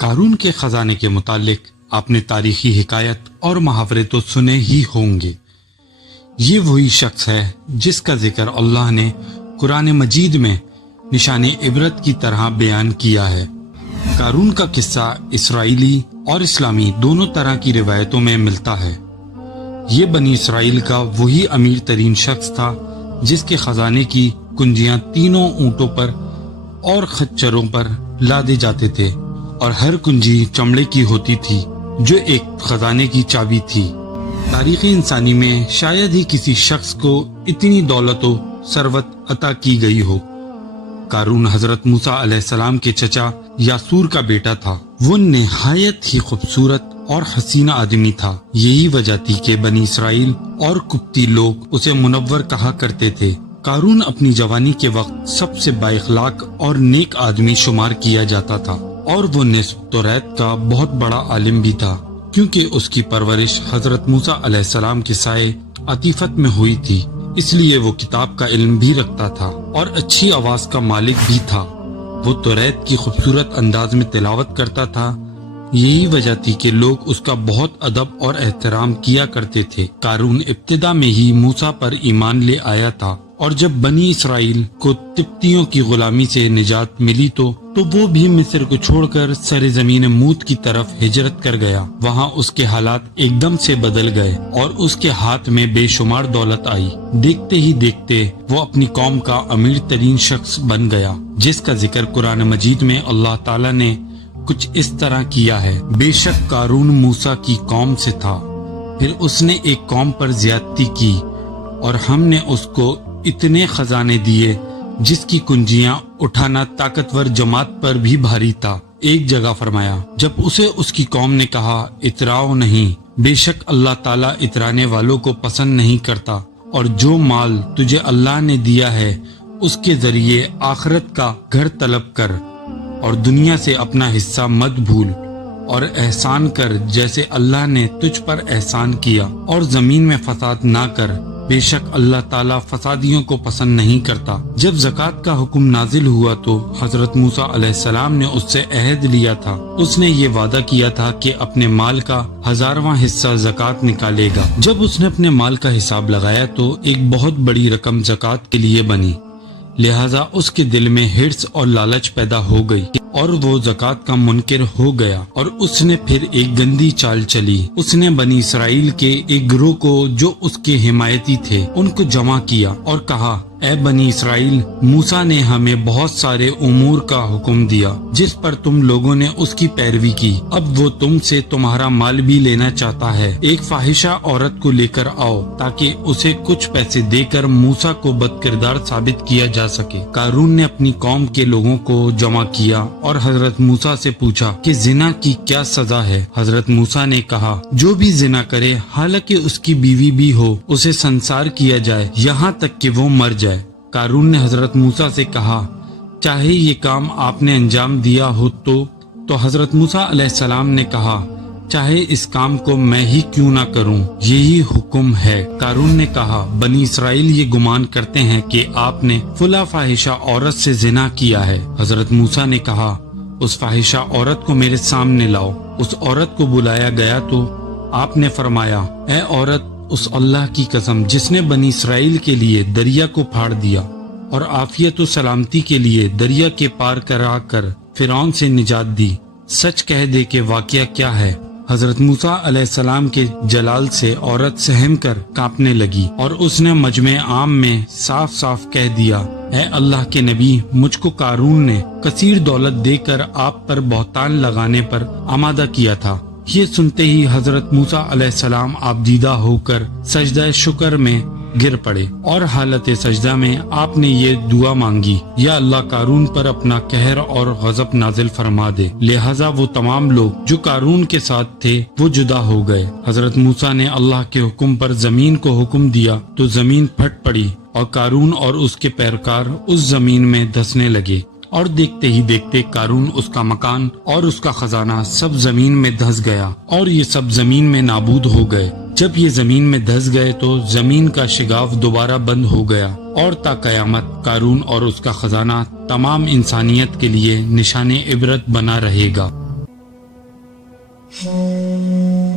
قارون کے خزانے کے متعلق آپ نے تاریخی حکایت اور محاورے تو سنے ہی ہوں گے۔ یہ وہی شخص ہے جس کا ذکر اللہ نے قرآن مجید میں نشان عبرت کی طرح بیان کیا ہے۔ قارون کا قصہ اسرائیلی اور اسلامی دونوں طرح کی روایتوں میں ملتا ہے۔ یہ بنی اسرائیل کا وہی امیر ترین شخص تھا جس کے خزانے کی کنجیاں تینوں اونٹوں پر اور خچروں پر لادے جاتے تھے، اور ہر کنجی چمڑے کی ہوتی تھی جو ایک خزانے کی چابی تھی۔ تاریخ انسانی میں شاید ہی کسی شخص کو اتنی دولت و ثروت عطا کی گئی ہو۔ قارون حضرت موسیٰ علیہ السلام کے چچا یاسور کا بیٹا تھا۔ وہ نہایت ہی خوبصورت اور حسین آدمی تھا۔ یہی وجہ تھی کہ بنی اسرائیل اور قبطی لوگ اسے منور کہا کرتے تھے۔ قارون اپنی جوانی کے وقت سب سے با اخلاق اور نیک آدمی شمار کیا جاتا تھا، اور وہ نصف توریت کا بہت بڑا عالم بھی تھا، کیونکہ اس کی پرورش حضرت موسیٰ علیہ السلام کے سائے عطیفت میں ہوئی تھی، اس لیے وہ کتاب کا علم بھی رکھتا تھا اور اچھی آواز کا مالک بھی تھا۔ وہ توریت کی خوبصورت انداز میں تلاوت کرتا تھا۔ یہی وجہ تھی کہ لوگ اس کا بہت ادب اور احترام کیا کرتے تھے۔ قارون ابتدا میں ہی موسیٰ پر ایمان لے آیا تھا، اور جب بنی اسرائیل کو قبطیوں کی غلامی سے نجات ملی تو وہ بھی مصر کو چھوڑ کر سرزمین موت کی طرف ہجرت کر گیا۔ وہاں اس کے حالات ایک دم سے بدل گئے اور اس کے ہاتھ میں بے شمار دولت آئی۔ دیکھتے ہی دیکھتے وہ اپنی قوم کا امیر ترین شخص بن گیا، جس کا ذکر قرآن مجید میں اللہ تعالیٰ نے کچھ اس طرح کیا ہے: بے شک قارون موسیٰ کی قوم سے تھا، پھر اس نے ایک قوم پر زیادتی کی، اور ہم نے اس کو اتنے خزانے دیے جس کی کنجیاں اٹھانا طاقتور جماعت پر بھی بھاری تھا۔ ایک جگہ فرمایا، جب اسے اس کی قوم نے کہا اتراؤ نہیں، بے شک اللہ تعالیٰ اترانے والوں کو پسند نہیں کرتا، اور جو مال تجھے اللہ نے دیا ہے اس کے ذریعے آخرت کا گھر طلب کر، اور دنیا سے اپنا حصہ مت بھول، اور احسان کر جیسے اللہ نے تجھ پر احسان کیا، اور زمین میں فساد نہ کر، بے شک اللہ تعالیٰ فسادیوں کو پسند نہیں کرتا۔ جب زکوٰۃ کا حکم نازل ہوا تو حضرت موسیٰ علیہ السلام نے اس سے عہد لیا تھا۔ اس نے یہ وعدہ کیا تھا کہ اپنے مال کا 1000واں حصہ زکوٰۃ نکالے گا۔ جب اس نے اپنے مال کا حساب لگایا تو ایک بہت بڑی رقم زکوٰۃ کے لیے بنی، لہذا اس کے دل میں حرص اور لالچ پیدا ہو گئی، اور وہ زکوٰۃ کا منکر ہو گیا، اور اس نے پھر ایک گندی چال چلی۔ اس نے بنی اسرائیل کے ایک گروہ کو جو اس کے حمایتی تھے ان کو جمع کیا اور کہا، اے بنی اسرائیل، موسیٰ نے ہمیں بہت سارے امور کا حکم دیا جس پر تم لوگوں نے اس کی پیروی کی، اب وہ تم سے تمہارا مال بھی لینا چاہتا ہے۔ ایک فاحشہ عورت کو لے کر آؤ تاکہ اسے کچھ پیسے دے کر موسیٰ کو بد کردار ثابت کیا جا سکے۔ قارون نے اپنی قوم کے لوگوں کو جمع کیا اور حضرت موسیٰ سے پوچھا کہ زنا کی کیا سزا ہے؟ حضرت موسیٰ نے کہا، جو بھی زنا کرے حالانکہ اس کی بیوی بھی ہو، اسے سنسار کیا جائے یہاں تک کہ وہ مر جائے۔ قارون نے حضرت موسیٰ سے کہا، چاہے یہ کام آپ نے انجام دیا ہو تو حضرت موسیٰ علیہ السلام نے کہا، چاہے اس کام کو میں ہی کیوں نہ کروں، یہی حکم ہے۔ قارون نے کہا، بنی اسرائیل یہ گمان کرتے ہیں کہ آپ نے فلاں فاحشہ عورت سے زنا کیا ہے۔ حضرت موسیٰ نے کہا، اس فاحشہ عورت کو میرے سامنے لاؤ۔ اس عورت کو بلایا گیا تو آپ نے فرمایا، اے عورت، اس اللہ کی قسم جس نے بنی اسرائیل کے لیے دریا کو پھاڑ دیا اور عافیت و سلامتی کے لیے دریا کے پار کرا کر فرعون سے نجات دی، سچ کہہ دے کہ واقعہ کیا ہے۔ حضرت موسیٰ علیہ السلام کے جلال سے عورت سہم کر کانپنے لگی، اور اس نے مجمع عام میں صاف صاف کہہ دیا، اے اللہ کے نبی، مجھ کو قارون نے کثیر دولت دے کر آپ پر بہتان لگانے پر آمادہ کیا تھا۔ یہ سنتے ہی حضرت موسیٰ علیہ السلام آپ دیدہ ہو کر سجدہ شکر میں گر پڑے، اور حالت سجدہ میں آپ نے یہ دعا مانگی، یا اللہ قارون پر اپنا قہر اور غضب نازل فرما دے۔ لہٰذا وہ تمام لوگ جو قارون کے ساتھ تھے وہ جدا ہو گئے۔ حضرت موسیٰ نے اللہ کے حکم پر زمین کو حکم دیا تو زمین پھٹ پڑی، اور قارون اور اس کے پیروکار اس زمین میں دھسنے لگے، اور دیکھتے ہی دیکھتے قارون، اس کا مکان اور اس کا خزانہ سب زمین میں دھس گیا، اور یہ سب زمین میں نابود ہو گئے۔ جب یہ زمین میں دھس گئے تو زمین کا شگاف دوبارہ بند ہو گیا، اور تا قیامت قارون اور اس کا خزانہ تمام انسانیت کے لیے نشان عبرت بنا رہے گا۔ ہے۔